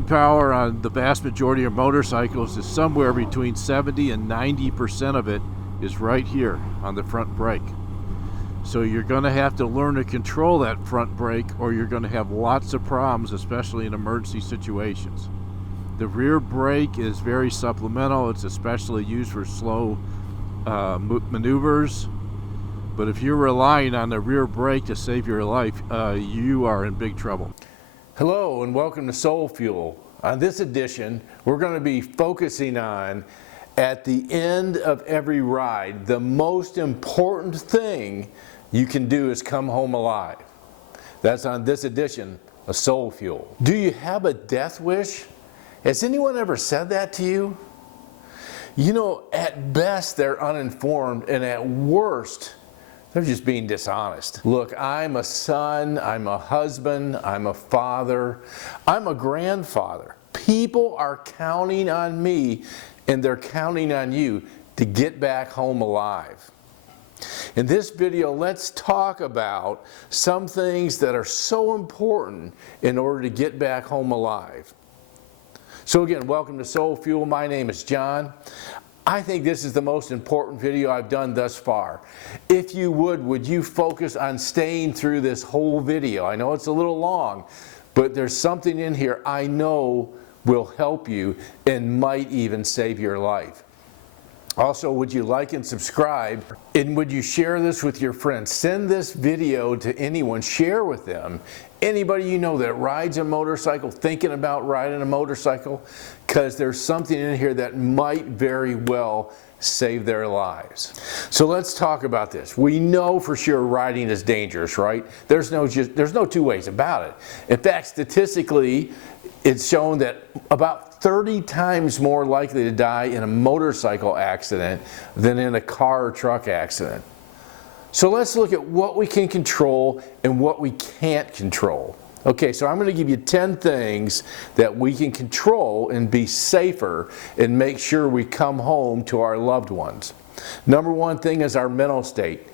Power on the vast majority of motorcycles is somewhere between 70 and 90% of it is right here on the front brake. So you're going to have to learn to control that front brake, or you're going to have lots of problems, especially in emergency situations. The rear brake is very supplemental. It's especially used for slow maneuvers. But if you're relying on the rear brake to save your life, you are in big trouble. Hello and welcome to SoulFuel. On this edition, we're going to be focusing on, at the end of every ride, the most important thing you can do is come home alive. That's on this edition of SoulFuel. Do you have a death wish? Has anyone ever said that to you? You know, at best they're uninformed, and at worst they're just being dishonest. Look, I'm a son, I'm a husband, I'm a father, I'm a grandfather. People are counting on me, and they're counting on you to get back home alive. In this video, let's talk about some things that are so important in order to get back home alive. So again, welcome to SoulFuel. My name is John. I think this is the most important video I've done thus far. If you would you focus on staying through this whole video? I know it's a little long, but there's something in here I know will help you and might even save your life. Also, would you like and subscribe? And would you share this with your friends? Send this video to anyone. Share with them. Anybody you know that rides a motorcycle, thinking about riding a motorcycle, because there's something in here that might very well save their lives. So let's talk about this. We know for sure riding is dangerous, right? There's no two ways about it. In fact, statistically, it's shown that about 30 times more likely to die in a motorcycle accident than in a car or truck accident. So let's look at what we can control and what we can't control. Okay, so I'm going to give you 10 things that we can control and be safer and make sure we come home to our loved ones. Number one thing is our mental state.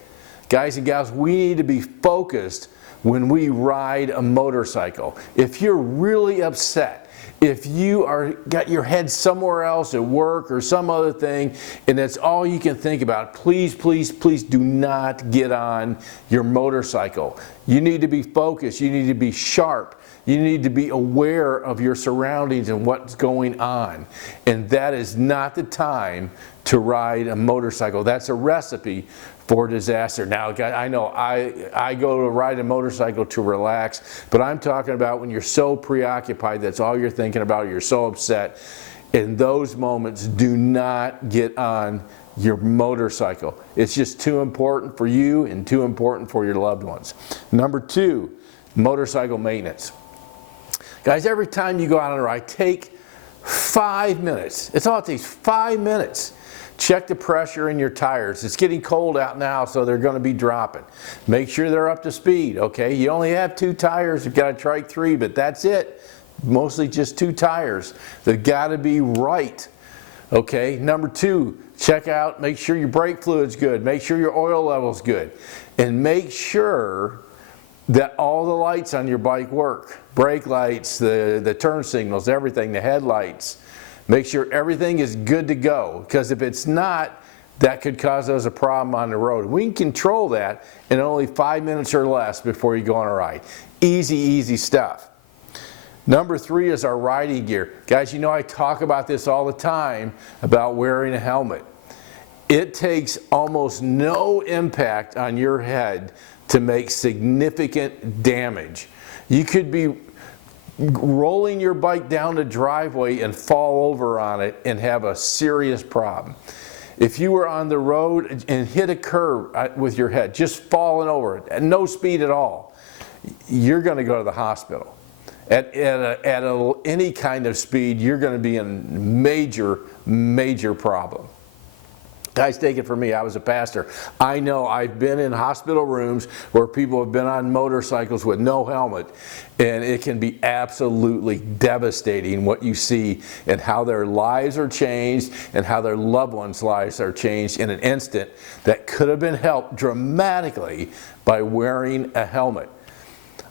Guys and gals, we need to be focused when we ride a motorcycle. If you're really upset, if you got your head somewhere else at work or some other thing, and that's all you can think about, please, please, please do not get on your motorcycle. You need to be focused. You need to be sharp. You need to be aware of your surroundings and what's going on. And that is not the time to ride a motorcycle. That's a recipe for disaster. Now, I know I go to ride a motorcycle to relax, but I'm talking about when you're so preoccupied, that's all you're thinking about, you're so upset. In those moments, do not get on your motorcycle. It's just too important for you and too important for your loved ones. Number two, motorcycle maintenance. Guys, every time you go out on a ride, take 5 minutes. It's all it takes, 5 minutes. Check the pressure in your tires. It's getting cold out now, so they're going to be dropping. Make sure they're up to speed, okay? You only have 2 tires. You've got to trike 3, but that's it. Mostly just 2 tires. They've got to be right, okay? Number 2, check out, make sure your brake fluid's good. Make sure your oil level's good. And make sure that all the lights on your bike work. Brake lights, the turn signals, everything, the headlights. Make sure everything is good to go, because if it's not, that could cause us a problem on the road. We can control that in only 5 minutes or less before you go on a ride. Easy, easy stuff. Number 3 is our riding gear. Guys, you know I talk about this all the time about wearing a helmet. It takes almost no impact on your head to make significant damage. You could be rolling your bike down the driveway and fall over on it and have a serious problem. If you were on the road and hit a curb with your head, just falling over it, at no speed at all, you're going to go to the hospital. At any kind of speed, you're going to be in major problem. Guys, take it from me, I was a pastor. I know I've been in hospital rooms where people have been on motorcycles with no helmet, and it can be absolutely devastating what you see and how their lives are changed and how their loved ones' lives are changed in an instant that could have been helped dramatically by wearing a helmet.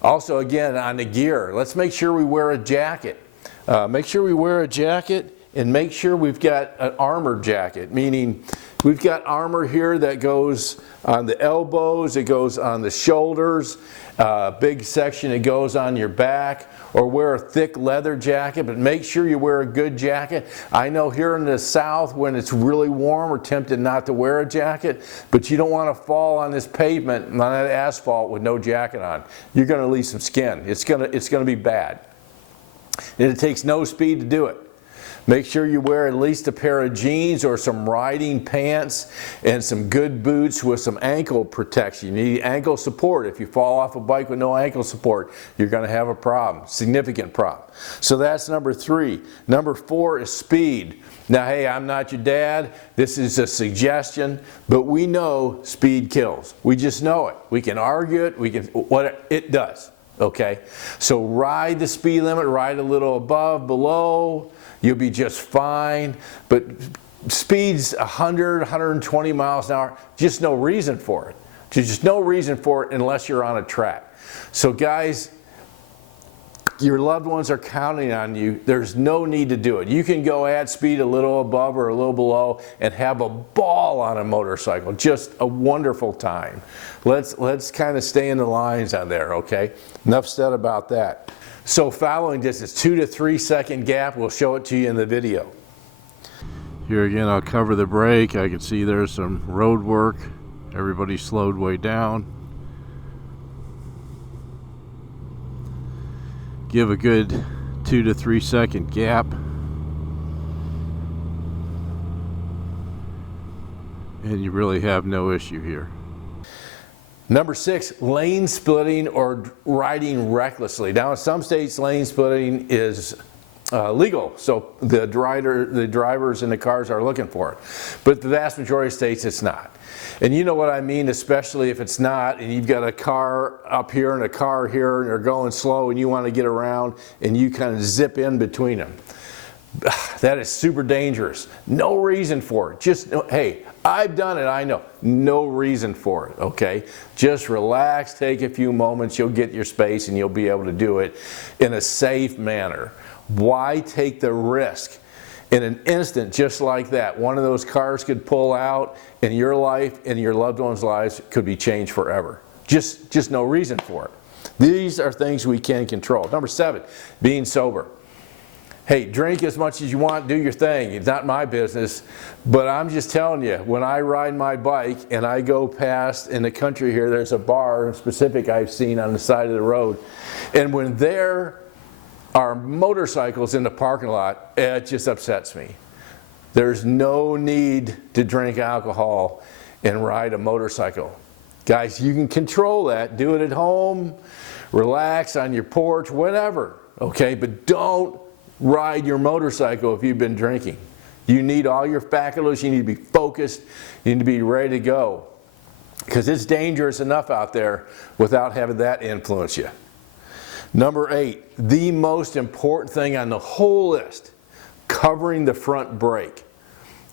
Also, again, on the gear, let's make sure we wear a jacket. Make sure we wear a jacket, and make sure we've got an armor jacket, meaning we've got armor here that goes on the elbows, it goes on the shoulders, big section that goes on your back, or wear a thick leather jacket, but make sure you wear a good jacket. I know here in the South when it's really warm, we're tempted not to wear a jacket, but you don't want to fall on this pavement, on that asphalt with no jacket on. You're going to leave some skin. It's going to be bad. And it takes no speed to do it. Make sure you wear at least a pair of jeans or some riding pants and some good boots with some ankle protection. You need ankle support. If you fall off a bike with no ankle support, you're going to have a problem, significant problem. So that's number 3. Number 4 is speed. Now, hey, I'm not your dad. This is a suggestion, but we know speed kills. We just know it. We can argue it. We can, what it does. Okay, so ride the speed limit, ride a little above, below, you'll be just fine. But speeds 100, 120 miles an hour, just no reason for it. There's just no reason for it unless you're on a track. So guys, your loved ones are counting on you. There's no need to do it. You can go add speed a little above or a little below and have a ball on a motorcycle. Just a wonderful time. Let's kind of stay in the lines on there, okay? Enough said about that. So following distance, 2 to 3 second gap. We'll show it to you in the video. Here again, I'll cover the brake. I can see there's some road work. Everybody slowed way down. Give a good 2 to 3 second gap. And you really have no issue here. Number 6, lane splitting or riding recklessly. Now in some states, lane splitting is legal, so the drivers in the cars are looking for it. But the vast majority of states, it's not. And you know what I mean, especially if it's not, and you've got a car up here and a car here, and they're going slow, and you want to get around, and you kind of zip in between them. That is super dangerous. No reason for it. Just, hey, I've done it, I know. No reason for it, okay? Just relax, take a few moments, you'll get your space, and you'll be able to do it in a safe manner. Why take the risk? In an instant, just like that, one of those cars could pull out, and your life and your loved ones' lives could be changed forever. Just no reason for it. These are things we can control. Number 7, being sober. Hey, drink as much as you want, do your thing. It's not my business, but I'm just telling you, when I ride my bike and I go past in the country here, there's a bar specific I've seen on the side of the road, and when there are motorcycles in the parking lot, it just upsets me. There's no need to drink alcohol and ride a motorcycle. Guys, you can control that. Do it at home, relax on your porch, whatever, okay? But don't ride your motorcycle if you've been drinking. You need all your faculties, you need to be focused, you need to be ready to go. Because it's dangerous enough out there without having that influence you. Number 8, the most important thing on the whole list, covering the front brake.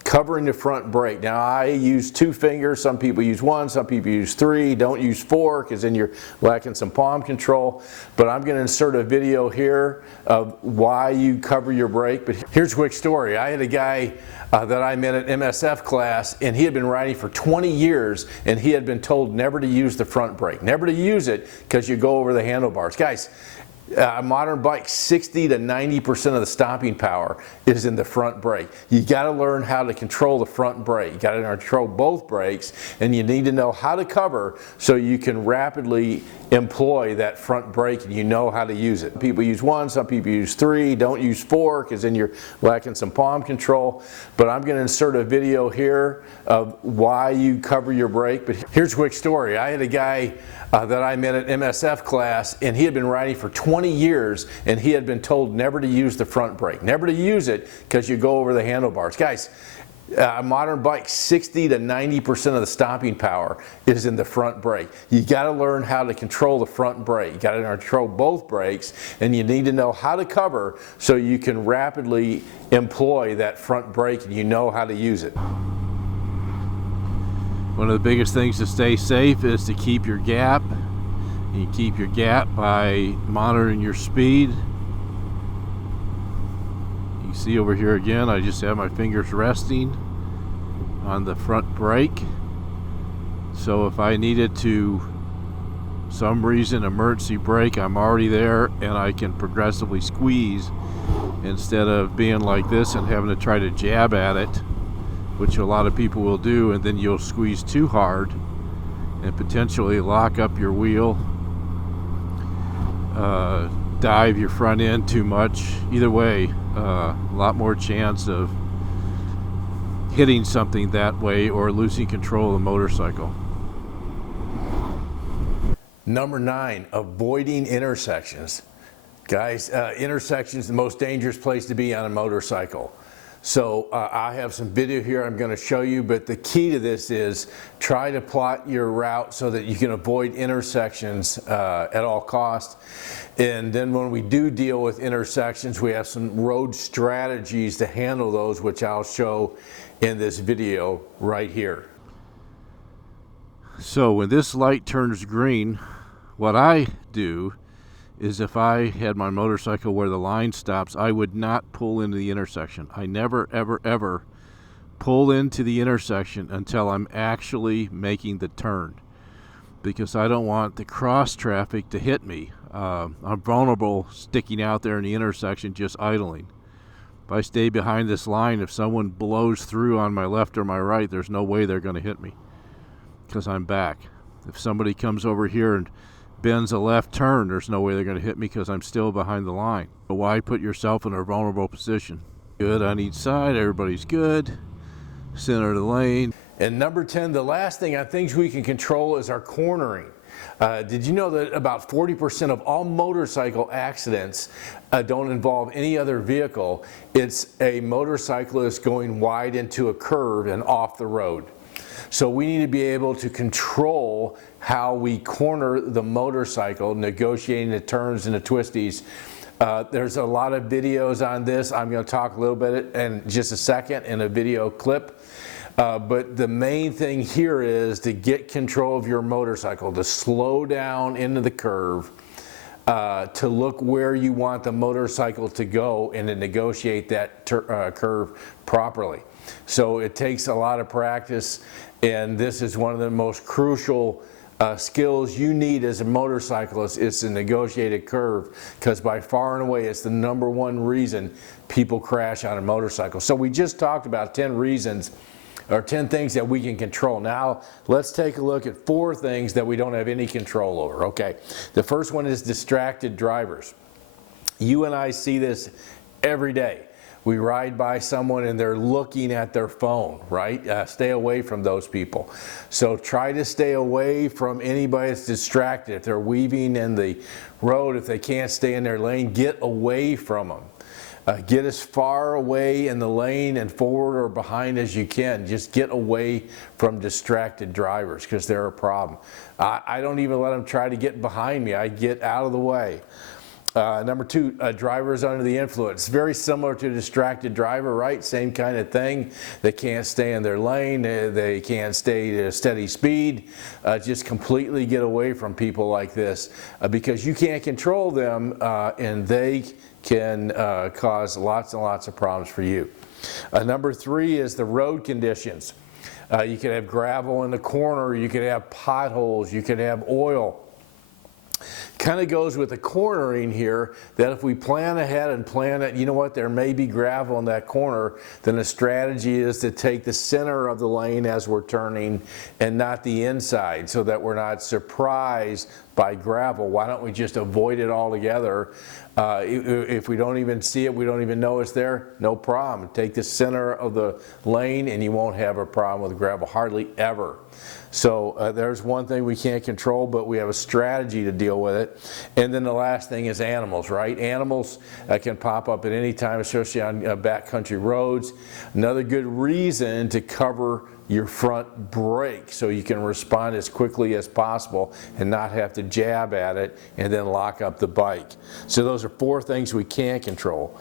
Covering the front brake. Now I use 2 fingers, some people use 1, some people use 3. Don't use 4 because then you're lacking some palm control. But I'm going to insert a video here of why you cover your brake. But here's a quick story. I had a guy that I met at MSF class, and he had been riding for 20 years, and he had been told never to use the front brake, never to use it because you go over the handlebars. Guys, a modern bike, 60 to 90% of the stopping power is in the front brake. You got to learn how to control the front brake. You got to control both brakes, and you need to know how to cover so you can rapidly employ that front brake and you know how to use it. People use 1, some people use 3. Don't use 4 because then you're lacking some palm control. But I'm going to insert a video here of why you cover your brake. But here's a quick story. I had a guy that I met at MSF class, and he had been riding for 20 years, and he had been told never to use the front brake, never to use it because you go over the handlebars. Guys, a modern bike, 60 to 90% of the stopping power is in the front brake. You got to learn how to control the front brake. You got to control both brakes, and you need to know how to cover so you can rapidly employ that front brake and you know how to use it. One of the biggest things to stay safe is to keep your gap. You keep your gap by monitoring your speed. You see over here again, I just have my fingers resting on the front brake. So if I needed to, some reason, emergency brake, I'm already there and I can progressively squeeze instead of being like this and having to try to jab at it, which a lot of people will do, and then you'll squeeze too hard and potentially lock up your wheel, dive your front end too much. Either way, a lot more chance of hitting something that way or losing control of the motorcycle. Number 9, avoiding intersections. Guys, intersections are the most dangerous place to be on a motorcycle. So I have some video here I'm going to show you, but the key to this is try to plot your route so that you can avoid intersections at all costs. And then when we do deal with intersections, we have some road strategies to handle those, which I'll show in this video right here. So when this light turns green, what I do is if I had my motorcycle where the line stops, I would not pull into the intersection. I never, ever, ever pull into the intersection until I'm actually making the turn, because I don't want the cross traffic to hit me. I'm vulnerable sticking out there in the intersection just idling. If I stay behind this line, if someone blows through on my left or my right, there's no way they're going to hit me because I'm back. If somebody comes over here and bends a left turn, there's no way they're going to hit me because I'm still behind the line. But why put yourself in a vulnerable position? Good on each side, everybody's good. Center of the lane. And number 10, the last thing on things we can control is our cornering. Did you know that about 40% of all motorcycle accidents don't involve any other vehicle? It's a motorcyclist going wide into a curve and off the road. So we need to be able to control how we corner the motorcycle, negotiating the turns and the twisties. There's a lot of videos on this. I'm going to talk a little bit in just a second in a video clip. But the main thing here is to get control of your motorcycle, to slow down into the curve, to look where you want the motorcycle to go and to negotiate that curve properly. So it takes a lot of practice, and this is one of the most crucial skills you need as a motorcyclist, is to negotiate a curve, because by far and away it's the #1 reason people crash on a motorcycle. So we just talked about 10 reasons or 10 things that we can control. Now let's take a look at 4 things that we don't have any control over. Okay, the first one is distracted drivers. You and I see this every day. We ride by someone and they're looking at their phone, right? Stay away from those people. So try to stay away from anybody that's distracted. If they're weaving in the road, if they can't stay in their lane, get away from them. Get as far away in the lane and forward or behind as you can. Just get away from distracted drivers, because they're a problem. I don't even let them try to get behind me. I get out of the way. Number 2, drivers under the influence. Very similar to a distracted driver, right? Same kind of thing. They can't stay in their lane. They can't stay at a steady speed. Just completely get away from people like this, because you can't control them, and they can cause lots and lots of problems for you. Number 3 is the road conditions. You could have gravel in the corner. You could have potholes. You could have oil. Kind of goes with the cornering here, that if we plan ahead and plan it, you know what, there may be gravel in that corner, then the strategy is to take the center of the lane as we're turning and not the inside, so that we're not surprised by gravel. Why don't we just avoid it altogether? If we don't even see it, we don't even know it's there, no problem. Take the center of the lane and you won't have a problem with gravel, hardly ever. So there's one thing we can't control, but we have a strategy to deal with it. And then the last thing is animals, right? Animals can pop up at any time, especially on backcountry roads. Another good reason to cover your front brake so you can respond as quickly as possible and not have to jab at it and then lock up the bike. So those are 4 things we can't control.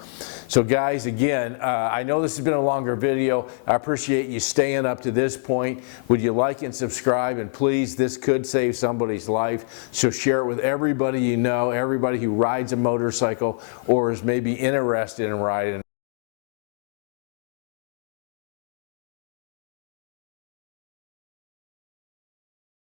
So guys, again, I know this has been a longer video. I appreciate you staying up to this point. Would you like and subscribe? And please, this could save somebody's life. So share it with everybody you know, everybody who rides a motorcycle or is maybe interested in riding.